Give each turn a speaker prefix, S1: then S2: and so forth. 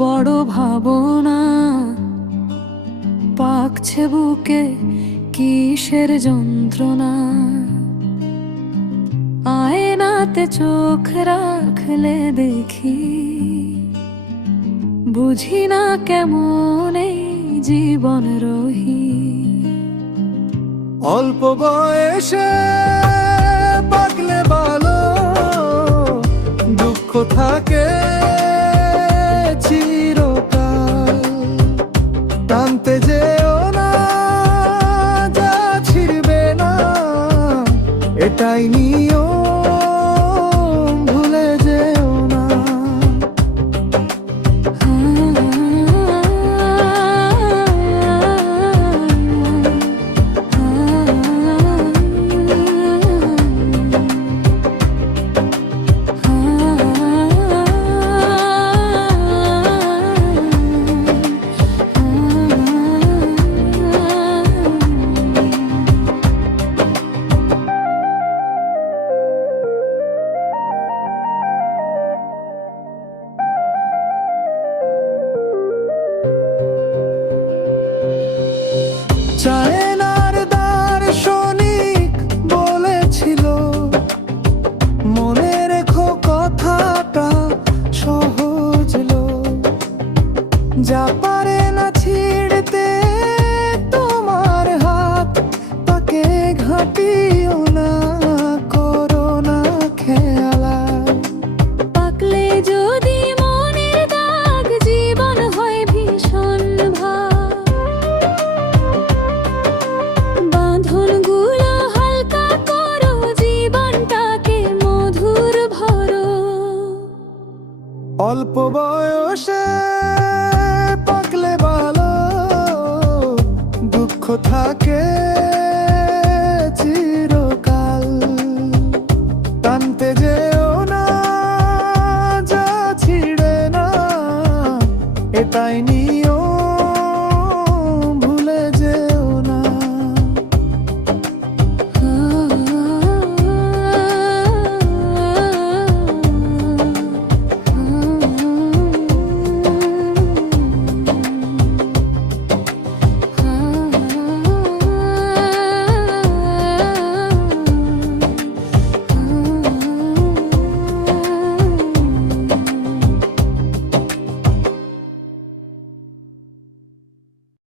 S1: বড় ভাবনা। পাকছে বুকে কিসের যন্ত্রণা? আয়নাতে চোখ রাখলে দেখি, বুঝি না কেমন এই জীবন রহি।
S2: অল্প বয়সে পাকলে ভালো, দুঃখ থাকে টানতে যেও না যা ছিড়বে না এটাই নিয়ম। অল্প বয়সে পাকলে ভালো দুঃখ থাকে চিরকাল। টানতে যেও না যা ছিড়ে না এটাই